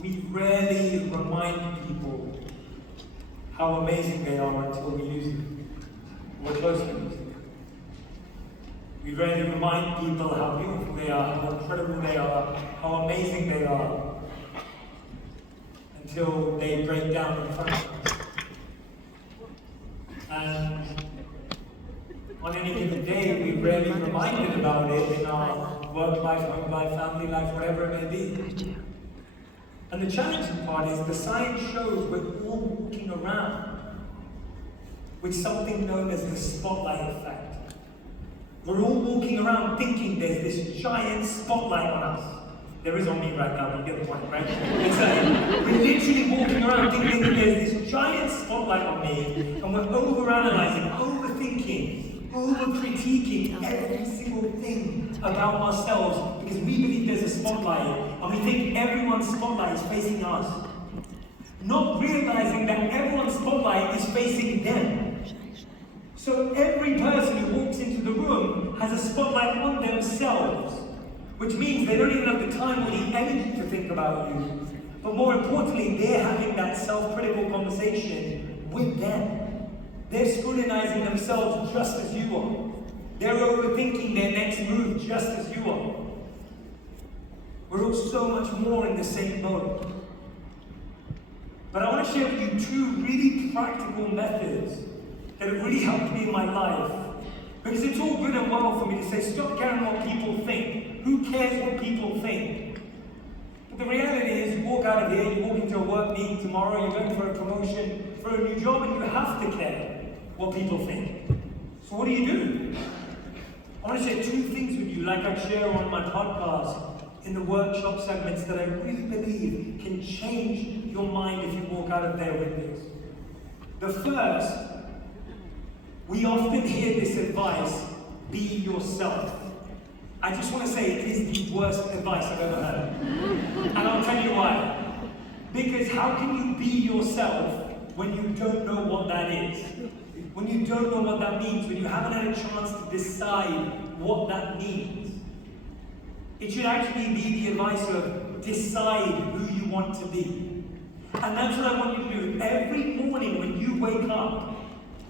we rarely remind people how amazing they are until we lose them. We're close to losing them. We rarely remind people how beautiful they are, how incredible they are, how amazing they are, until they break down in front of us. And on any given day, we rarely reminded about it in our work life, home life, family life, whatever it may be. And the challenging part is the science shows we're all walking around with something known as the spotlight effect. We're all walking around thinking there's this giant spotlight on us. There is on me right now, you get the point, right? It's like, we're literally walking around thinking that there's this giant spotlight on me, and we're overanalyzing, overthinking, over-critiquing every single thing about ourselves because we believe there's a spotlight, and we think everyone's spotlight is facing us. Not realizing that everyone's spotlight is facing them. So every person who walks into the room has a spotlight on themselves, which means they don't even have the time or the energy to think about you. But more importantly, they're having that self-critical conversation with them. They're scrutinizing themselves just as you are. They're overthinking their next move just as you are. We're all so much more in the same boat. But I want to share with you two really practical methods that have really helped me in my life. Because it's all good and well for me to say, stop caring what people think. Who cares what people think? But the reality is, you walk out of here, you walk into a work meeting tomorrow, you're going for a promotion, for a new job, and you have to care what people think. So what do? I want to share two things with you, like I share on my podcast, in the workshop segments, that I really believe can change your mind if you walk out of there with this. The first, we often hear this advice, be yourself. I just want to say it is the worst advice I've ever heard. And I'll tell you why. Because how can you be yourself when you don't know what that is? When you don't know what that means, when you haven't had a chance to decide what that means. It should actually be the advice of decide who you want to be. And that's what I want you to do. Every morning when you wake up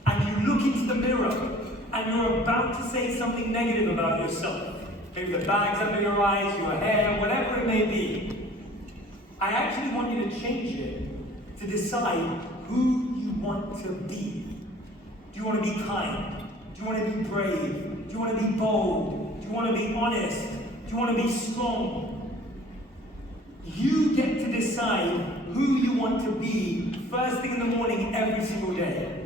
and you look into the mirror and you're about to say something negative about yourself, maybe the bags under your eyes, your hair, whatever it may be, I actually want you to change it to decide who you want to be. Do you want to be kind? Do you want to be brave? Do you want to be bold? Do you want to be honest? Do you want to be strong? You get to decide who you want to be first thing in the morning every single day.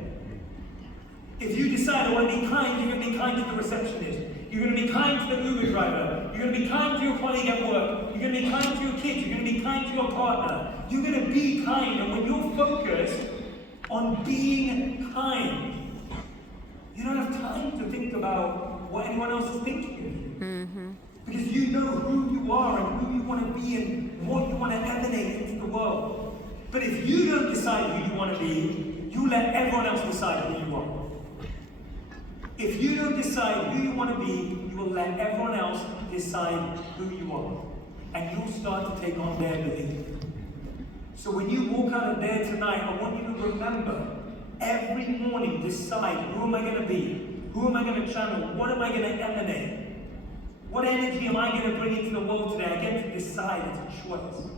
If you decide I want to be kind, you're going to be kind to the receptionist. You're going to be kind to the Uber driver. You're going to be kind to your colleague at work. You're going to be kind to your kids. You're going to be kind to your partner. You're going to be kind. And when you're focused on being kind, you don't have time to think about what anyone else is thinking of you. Mm-hmm. Because you know who you are and who you want to be and what you want to emanate into the world. But if you don't decide who you want to be, you let everyone else decide who you are. If you don't decide who you want to be, you will let everyone else decide who you are. And you'll start to take on their belief. So when you walk out of there tonight, I want you to remember, every morning decide, who am I going to be? Who am I going to channel? What am I going to emanate? What energy am I going to bring into the world today? I get to decide. It's a choice.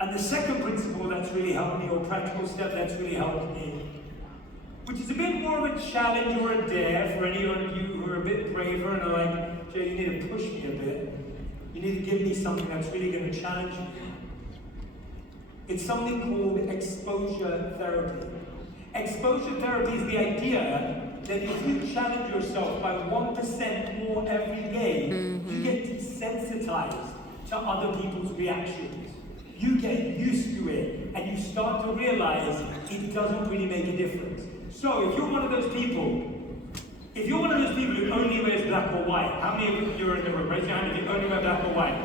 And the second principle that's really helped me, or practical step that's really helped me, which is a bit more of a challenge or a dare for any of you who are a bit braver and are like, Jay, you need to push me a bit. You need to give me something that's really going to challenge me. It's something called exposure therapy. Exposure therapy is the idea that if you challenge yourself by 1% more every day, you get desensitized to other people's reactions. You get used to it, and you start to realize it doesn't really make a difference. So if you're one of those people, who only wears black or white, how many of you are in the room? Raise your hand if you only wear black or white.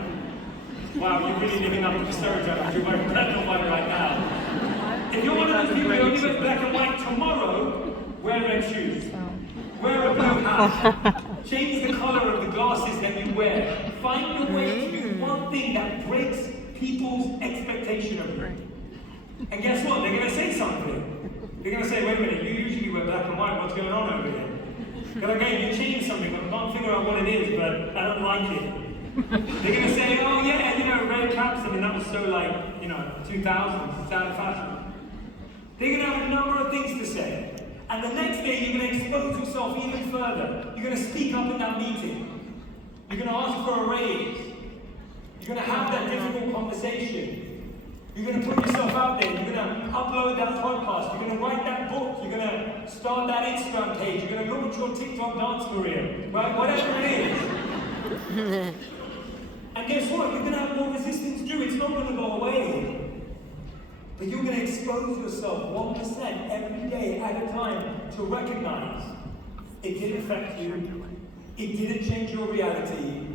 Wow, you're really living up to the stereotype. You're wearing black and white right now. If you're one of those people who only wears black and white tomorrow, wear red shoes. Wear a blue hat. Change the color of the glasses that you wear. Find a way to do one thing that breaks people's expectation of you. And guess what? They're going to say something. They're going to say, wait a minute, you usually wear black and white, what's going on over here? They're like, hey, you changed something, I can't figure out what it is, but I don't like it. They're going to say, oh yeah, you know, red caps, I mean, that was so like, you know, 2000s, it's out of fashion. They're going to have a number of things to say. And the next day, you're going to expose yourself even further. You're going to speak up in that meeting. You're going to ask for a raise. You're going to have that difficult conversation. You're going to put yourself out there. You're going to upload that podcast. You're going to write that book. You're going to start that Instagram page. You're going to launch your TikTok dance career. Right? Whatever it is. And guess what? You're going to have more resistance too. It's not going to go away. But you're going to expose yourself 1% every day at a time to recognize it didn't affect you, it didn't change your reality,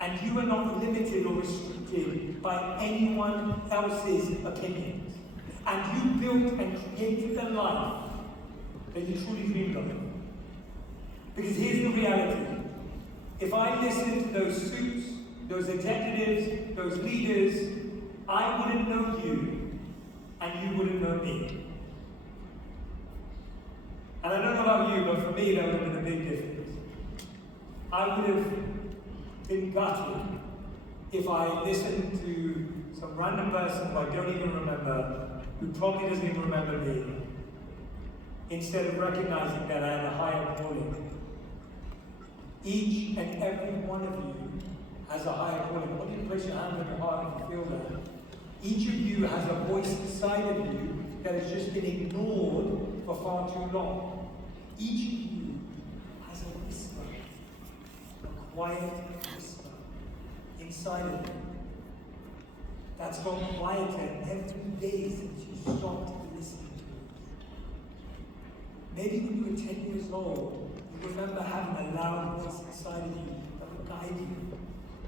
and you are not limited or restricted by anyone else's opinions. And you built and created the life that you truly dreamed of. Because here's the reality. If I listened to those suits, those executives, those leaders, I wouldn't know you. And you wouldn't know me. And I don't know about you, but for me that would have been a big difference. I would have been gutted if I listened to some random person who I don't even remember, who probably doesn't even remember me, instead of recognizing that I had a higher calling. Each and every one of you has a higher calling. I want you to place your hand on your heart if you feel that. Each of you has a voice inside of you that has just been ignored for far too long. Each of you has a whisper, a quiet whisper inside of you that's gone quieter every day since you stopped listening to it. Maybe when you were 10 years old, you remember having a loud voice inside of you that would guide you.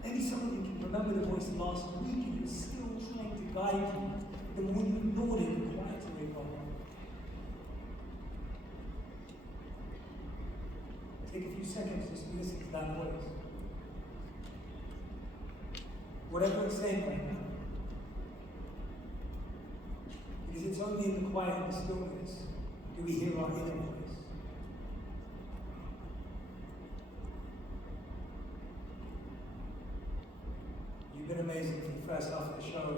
Maybe some of you can remember the voice last week and you're still trying to guide you. The more you ignored it, the quieter it got. Take a few seconds just to listen to that voice. Whatever it's saying right now. Because it's only in the quiet and the stillness do we hear our inner voice. You've been amazing for the first half of the show.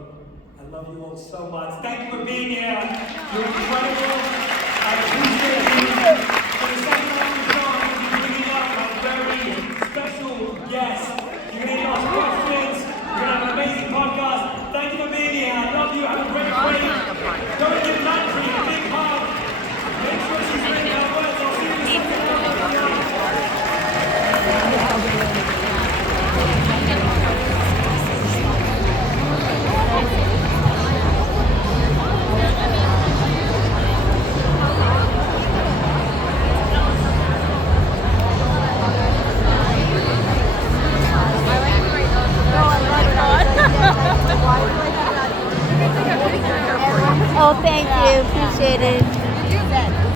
I love you all so much. Thank you for being here. You're incredible. I appreciate you. For the second half of the show, I'm going to be bringing up my very special guest. You're going to ask questions. We're going to have an amazing podcast. Thank you for being here. I love you. Have a great week. Go and get country. A big hug. Make sure she's ready our words. I'll see you in the second half of the show. Oh, thank you. Appreciate it.